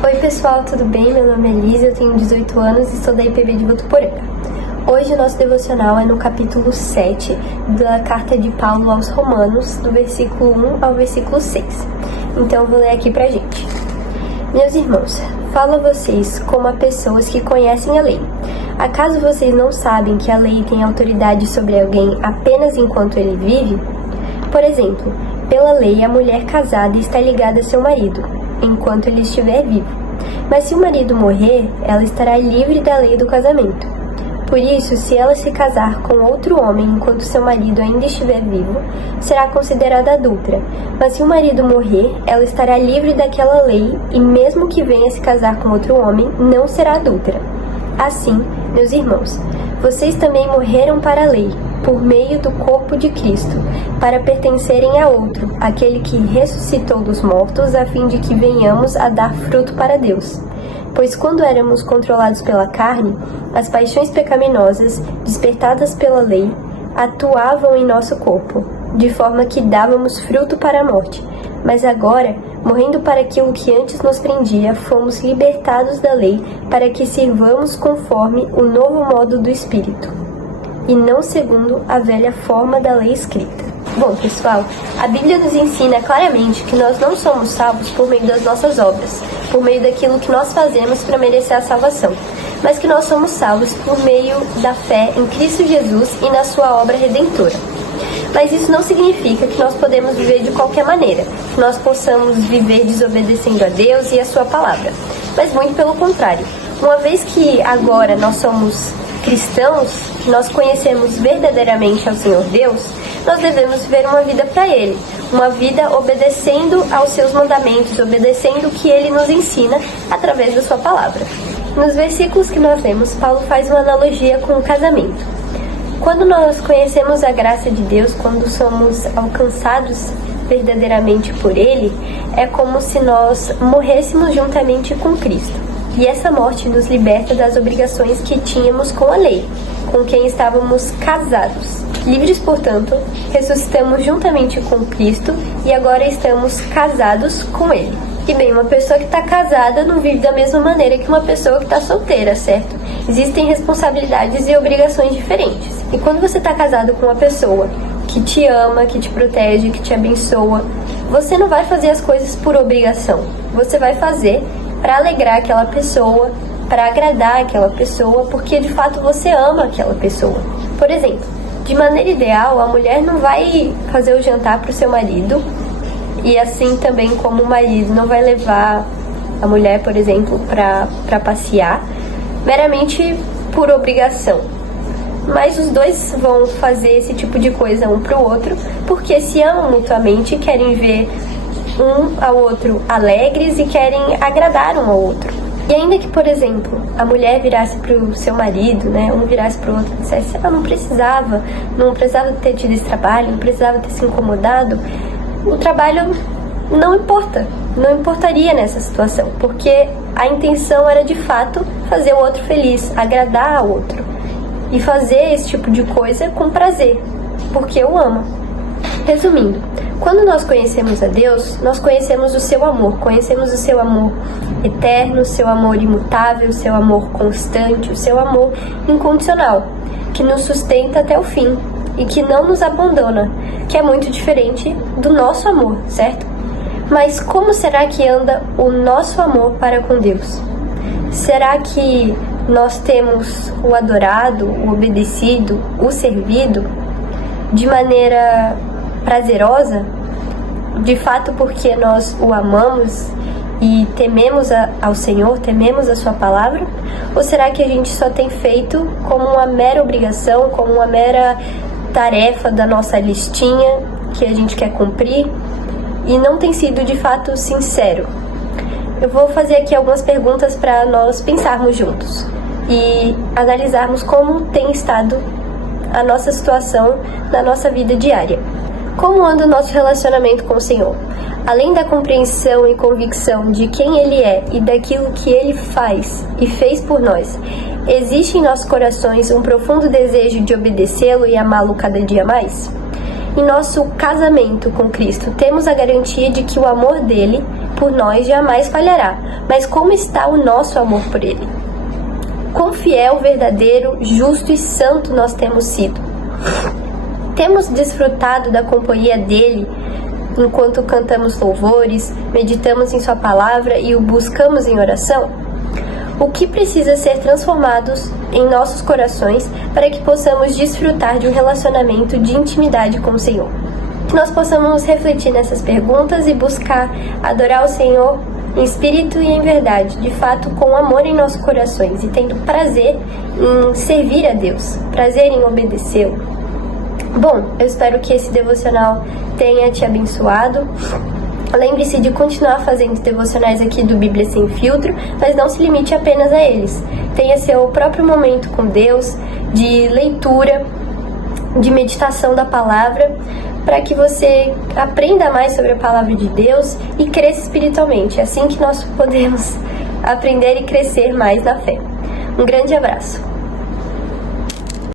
Oi pessoal, tudo bem? Meu nome é Elisa, eu tenho 18 anos e sou da IPB de Votuporanga. Hoje o nosso devocional é no capítulo 7 da carta de Paulo aos Romanos, do versículo 1 ao versículo 6. Então eu vou ler aqui pra gente. Meus irmãos, falo a vocês como a pessoas que conhecem a lei. Acaso vocês não sabem que a lei tem autoridade sobre alguém apenas enquanto ele vive? Por exemplo, pela lei a mulher casada está ligada a seu marido, enquanto ele estiver vivo. Mas se o marido morrer, ela estará livre da lei do casamento. Por isso, se ela se casar com outro homem enquanto seu marido ainda estiver vivo, será considerada adúltera. Mas se o marido morrer, ela estará livre daquela lei e mesmo que venha se casar com outro homem, não será adúltera. Assim, meus irmãos, vocês também morreram para a lei, por meio do corpo de Cristo, para pertencerem a outro, aquele que ressuscitou dos mortos, a fim de que venhamos a dar fruto para Deus. Pois quando éramos controlados pela carne, as paixões pecaminosas, despertadas pela lei, atuavam em nosso corpo, de forma que dávamos fruto para a morte. Mas agora, morrendo para aquilo que antes nos prendia, fomos libertados da lei para que sirvamos conforme o novo modo do Espírito, e não segundo a velha forma da lei escrita. Bom, pessoal, a Bíblia nos ensina claramente que nós não somos salvos por meio das nossas obras, por meio daquilo que nós fazemos para merecer a salvação, mas que nós somos salvos por meio da fé em Cristo Jesus e na sua obra redentora. Mas isso não significa que nós podemos viver de qualquer maneira, que nós possamos viver desobedecendo a Deus e a sua palavra, mas muito pelo contrário. Uma vez que agora nós somos cristãos, nós conhecemos verdadeiramente ao Senhor Deus, nós devemos viver uma vida para Ele, uma vida obedecendo aos seus mandamentos, obedecendo o que Ele nos ensina através da sua palavra. Nos versículos que nós lemos, Paulo faz uma analogia com o casamento. Quando nós conhecemos a graça de Deus, quando somos alcançados verdadeiramente por Ele, é como se nós morrêssemos juntamente com Cristo. E essa morte nos liberta das obrigações que tínhamos com a lei, com quem estávamos casados. Livres, portanto, ressuscitamos juntamente com Cristo e agora estamos casados com Ele. E bem, uma pessoa que está casada não vive da mesma maneira que uma pessoa que está solteira, certo? Existem responsabilidades e obrigações diferentes. E quando você está casado com uma pessoa que te ama, que te protege, que te abençoa, você não vai fazer as coisas por obrigação. Você vai fazer para alegrar aquela pessoa, para agradar aquela pessoa, porque de fato você ama aquela pessoa. Por exemplo, de maneira ideal, a mulher não vai fazer o jantar para o seu marido, e assim também como o marido não vai levar a mulher, por exemplo, para passear, meramente por obrigação. Mas os dois vão fazer esse tipo de coisa um para o outro, porque se amam mutuamente e querem ver um ao outro alegres e querem agradar um ao outro. E ainda que, por exemplo, a mulher virasse pro seu marido, né, um virasse pro outro e dissesse, não precisava ter tido esse trabalho, não precisava ter se incomodado, o trabalho não importaria nessa situação, porque a intenção era de fato fazer o outro feliz, agradar ao outro e fazer esse tipo de coisa com prazer, porque eu amo. Resumindo, quando nós conhecemos a Deus, nós conhecemos o seu amor eterno, o seu amor imutável, o seu amor constante, o seu amor incondicional, que nos sustenta até o fim e que não nos abandona, que é muito diferente do nosso amor, certo? Mas como será que anda o nosso amor para com Deus? Será que nós temos o adorado, o obedecido, o servido de maneira prazerosa, de fato porque nós o amamos e tememos ao Senhor, tememos a sua palavra? Ou será que a gente só tem feito como uma mera obrigação, como uma mera tarefa da nossa listinha que a gente quer cumprir e não tem sido de fato sincero? Eu vou fazer aqui algumas perguntas para nós pensarmos juntos e analisarmos como tem estado a nossa situação na nossa vida diária. Como anda o nosso relacionamento com o Senhor? Além da compreensão e convicção de quem Ele é e daquilo que Ele faz e fez por nós, existe em nossos corações um profundo desejo de obedecê-lo e amá-lo cada dia mais? Em nosso casamento com Cristo, temos a garantia de que o amor dele por nós jamais falhará, mas como está o nosso amor por Ele? Quão fiel, verdadeiro, justo e santo nós temos sido. Temos desfrutado da companhia dEle enquanto cantamos louvores, meditamos em Sua palavra e o buscamos em oração? O que precisa ser transformado em nossos corações para que possamos desfrutar de um relacionamento de intimidade com o Senhor? Que nós possamos refletir nessas perguntas e buscar adorar o Senhor em espírito e em verdade, de fato com amor em nossos corações e tendo prazer em servir a Deus, prazer em obedecê-lo. Bom, eu espero que esse devocional tenha te abençoado. Lembre-se de continuar fazendo os devocionais aqui do Bíblia Sem Filtro, mas não se limite apenas a eles. Tenha seu próprio momento com Deus, de leitura, de meditação da palavra, para que você aprenda mais sobre a palavra de Deus e cresça espiritualmente. É assim que nós podemos aprender e crescer mais na fé. Um grande abraço.